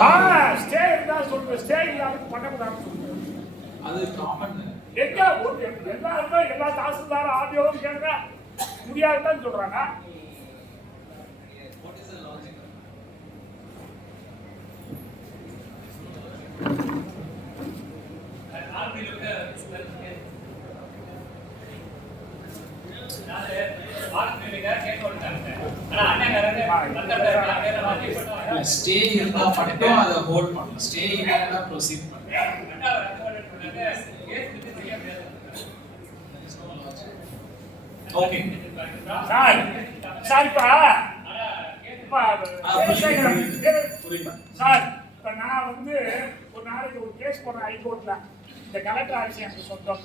ஆ stay இருந்தா சொல்லுங்க stay இல்லாம பண்ணக்கூடாதுன்னு சொல்லுங்க அது காமன் எங்க ஒரு எல்லாருமே எல்லா தாசில்தார் ஆடியோவும் கேட்க முடியாதுன்னு சொல்றாங்க. ஸ்டே இருந்தா மட்டும் அதை ஹோல்ட் பண்ணணும். ஸ்டே இல்லைன்னா ப்ரொசீட் பண்ணணும். ஓகே சார் சார் இப்ப சார் இப்ப நான் வந்து ஒரு நாளைக்கு ஒரு கேஸ் போடுறேன் ஹைகோர்ட்ல இந்த கலெக்டர் ஆட்சி எனக்கு சொந்தம்.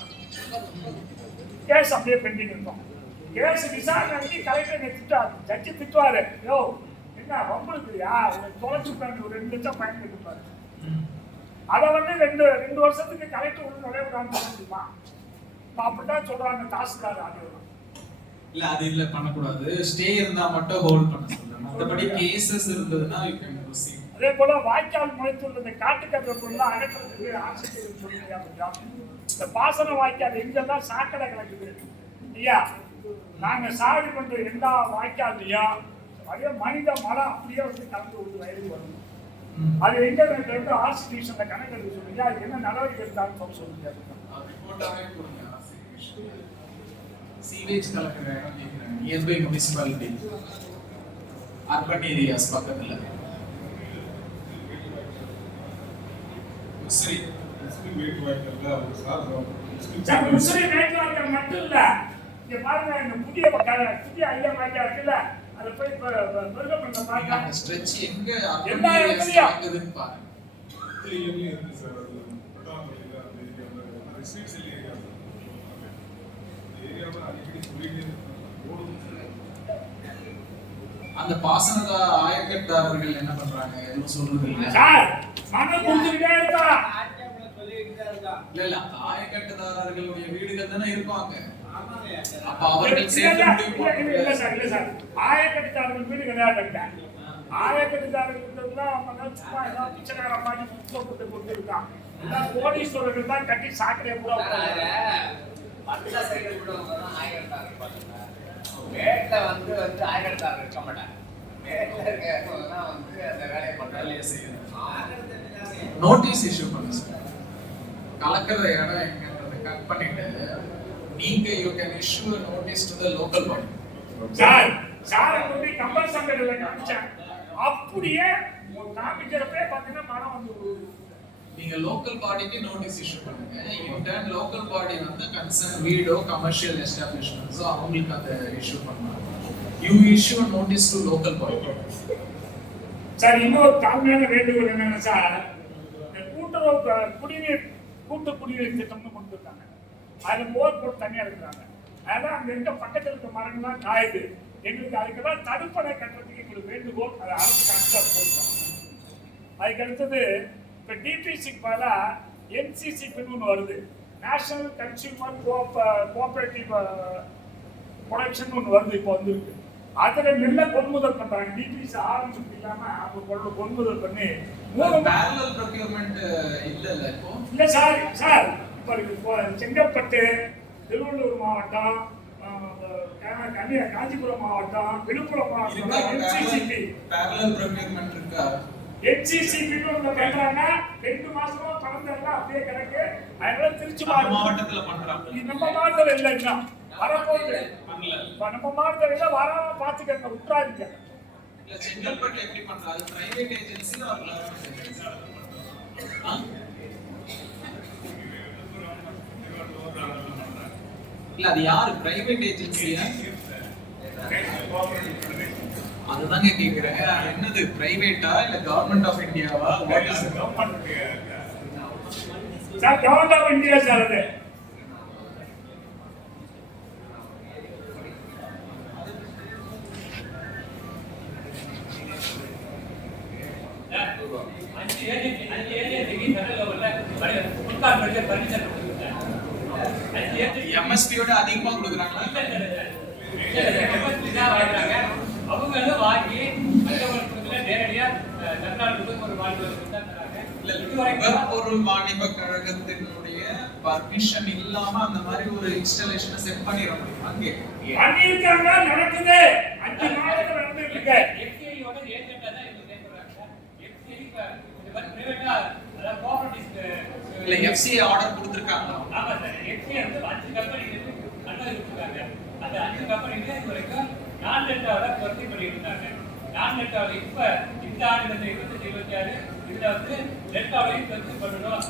கேஸ் அப்படியே பெண்டிங் இருக்கும். கேஸ் விசாரணை கலெக்டர் திட்டாரு ஜட்ஜி திட்டுவாரு. யோ என்ன வம்பளுக்குறியா உனக்கு தொலைச்சுட்டாங்க ஒரு ரெண்டு லட்சம் ஃபைன் கட்டிப்பாரு அதை வந்து ரெண்டு ரெண்டு வருஷத்துக்கு கலெக்டர் உள்ள நுழைய விடாம முடியுமா அப்படிதான் சொல்றாங்க தாசில்தார் ஆடியோலாம் இல்ல அது இல்ல பண்ணக்கூடாது. ஸ்டே இருந்தா மட்டும் ஹோல்ட் பண்ண சொல்றேன் மத்தபடி கேசஸ் இருந்ததுன்னா அதே போல வாய்க்கால் முளைத்துள்ள இந்த காட்டுக்கற்ற பொருள் அகற்றத்துக்கு ஆசிரியர் சொல்லுங்க இந்த பாசன வாய்க்கால் எங்கெல்லாம் சாக்கடை கிடக்குது? ஐயா நாங்க சாகுபடி பண்ற எல்லா வாய்க்கால்லையும் அதே மனித மரம் அப்படியே வந்து கலந்து விட்டு வயலுக்கு வரும் அது எங்க இருந்து ஆர்சி டிவிஷன்ல கணக்கு எடுக்க சொல்லுங்க. அதுக்கு என்ன நடவடிக்கை எடுத்தாலும் சொல்ல சொல்லுங்க. சீவேஜ் கலக்கிற இடம் கேட்குறாங்க நியர்பை முனிசிபாலிட்டி அர்பன் ஏரியாஸ் பக்கத்துல சரி சார், முஸ்லிம் வேட்பாளர்கள் மட்டும் இல்ல. இங்க பாருங்க இந்த புதிய புதிய ஐயா வாய்க்கால் இருக்குல்ல அதை போய் மிருகம் பண்ண பாருங்க. அந்த ஸ்ட்ரெச் எங்க எல்லா இடத்துலயும். பாருங்க. அந்த பாசனத ஆயக்கட்டாளர்கள் என்ன பண்றாங்க? எதுவும் சொல்றது இல்ல. சார் மனம் இருக்கா. இல்ல ஆயக்கட்டுதாரர்களுடைய வீடுகள் தானே இருப்பாங்க அப்ப அவர்கள் இல்ல, சேர்த்து இல்ல, முடிவு இல்ல, இல்ல, இல்ல பண்ணக்கூடாது. சார் இல்ல சார். ஆயக்கட்டுக்காரர்கள் வீடு கிடையாதுங்க ஆயக்கட்டுக்காரர்கள் தான் அவங்க தான் சும்மா ஏதாவது பிச்சைக்கார மாதிரி போட்டு கொடுத்துருக்கான் எல்லாம் கோடீஸ்வரர்கள் தான் கட்டி சாக்கடையை கூட உட்கார்ந்து. வேட்டை வந்து வந்து ஆயிரத்தாறு இருக்க மாட்டாங்க. வேட்டில் இருக்கவங்க தான் வந்து அந்த வேலையை பண்றாங்க. வேலையை செய்யணும். நோட்டீஸ் இஷ்யூ பண்ண சார் கலக்கிற இடம் எங்கன்றதை கட் பண்ணிட்டு நீங்க you can issue notice to the local body sir சாரை கொண்டு கம்பல் சங்கத்தில் காமிச்சேன் அப்படியே காமிக்கிறப்பே பார்த்தீங்கன்னா மனம் வந்து. நீங்க லோக்கல் பாடிக்கு நோட்டீஸ் இஷ்யூ பண்ணுங்க. இன்டர்ன் லோக்கல் பாடி வந்து கன்சர்ன் வீடோ கமர்ஷியல் எஸ்டாப்ளிஷ்மெண்ட்ஸோ அவங்களுக்கு அந்த இஷ்யூ பண்ணலாம் you issue notice to local body sir இன்னொரு தாழ்மையான வேண்டுகோள் என்னன்னா சார் கூட்டுறவு குடிநீர் கூட்டு குடிநீர் திட்டம்னு கொண்டு வந்தாங்க. அதுல போர் போட்டு தனியா இருக்கிறாங்க அதான் அங்க இருக்க பக்கத்துல இருக்க மரங்கள்லாம் காயுது. எங்களுக்கு அதுக்கெல்லாம் தடுப்பணை கட்டுறதுக்கு எங்களுக்கு வேண்டுகோள். அதை அரசு போடுறோம் அதுக்கு அடுத்தது இப்போ டிபிசிக்கு பதிலாக என்சிசிபின்னு ஒன்று வருது. நேஷனல் கன்சியூமர் கோஆபரேட்டிவ் ப்ரொடக்ஷன் ஒன்று வருது இப்போ வந்துருக்கு. அதில் நெல்லை கொள்முதல் பண்ணுறாங்க டிபிசி ஆரம்பிச்சு இல்லாமல் அவங்க கொள்ள கொள்முதல் பண்ணி இல்லை சார் சார் செங்கல்பட்டு திருவள்ளூர் மாவட்டம் கன்னியா காஞ்சிபுரம் மாவட்டம் விழுப்புரம் மாவட்டம் என்சிசிபி பேரலல் ப்ரொக்யூர்மெண்ட் இருக்கா? என்சிசிபி ஒன்று கேட்குறாங்க ரெண்டு மாசமா பணம் தரல அப்படியே கிடக்கு. அதனால திருச்சி மாவட்டத்துல பண்றாங்க. நம்ம மாவட்டத்தில் இல்லை இன்னும் வரப்போகுது. நம்ம மாவட்டத்தில் இல்லை வராம பார்த்துக்கங்க விட்டுறாதீங்க இல்ல செங்கல்பட்டு எப்படி பண்றாங்க அது private agency or government agency இல்ல அது யாரு? பிரைவேட் ஏஜென்சியா அதுதாங்க கேக்குறேன். அது என்னது பிரைவேட்டா இல்ல government of இந்தியாவா what is sir government of India sir அது. அஞ்சு ஏஜென்சி அஞ்சு ஏஜென்சிக்கு ஃபெடரல் லெவல்ல ஃபுட்கார்ட் மெடிக்கல் பர்மிஷன் கொடுத்துருக்காங்க அஞ்சு ஏஜென்சி எம்எஸ்பியோட அதிகமா கொடுக்குறாங்களா எம்எஸ்பி தான் வாங்குறாங்க அவங்க வந்து வாங்கி மற்றவங்களுக்கு நேரடியாக தமிழ்நாடு நுகர்வோர் வாழ்வுகளுக்கு தான் தராங்க. இல்ல, இதுவரைக்கும் நுகர்பொருள் வாணிப கழகத்தினுடைய பர்மிஷன் இல்லாம அந்த மாதிரி ஒரு இன்ஸ்டாலேஷனை செட் பண்ணிட முடியுமான்னு கேட்குறேன் பண்ணியிருக்காங்க நடக்குது. அஞ்சு மாதத்துல நடந்துட்டு இருக்கு FCI யோட agent ஆ தான் இவங்க இந்த மாதிரி அதாவது cooperatives க்கு, இல்ல எஃப்சிஐ ஆர்டர் கொடுத்துருக்காங்களா? ஆமா சார், அஞ்சு கம்பெனி க்கு அனுமதி கொடுத்திருக்காங்க. அந்த அஞ்சு company இது வரைக்கும் non-letaவோட பூர்த்தி பண்ணியிருந்தாங்க. non-letaவோட இப்ப இந்த ஆண்டு இருபத்தஞ்சு, இருபத்தி ஆறு, இதுல வந்து லெட்டாவையும் பூர்த்தி பண்ணணும்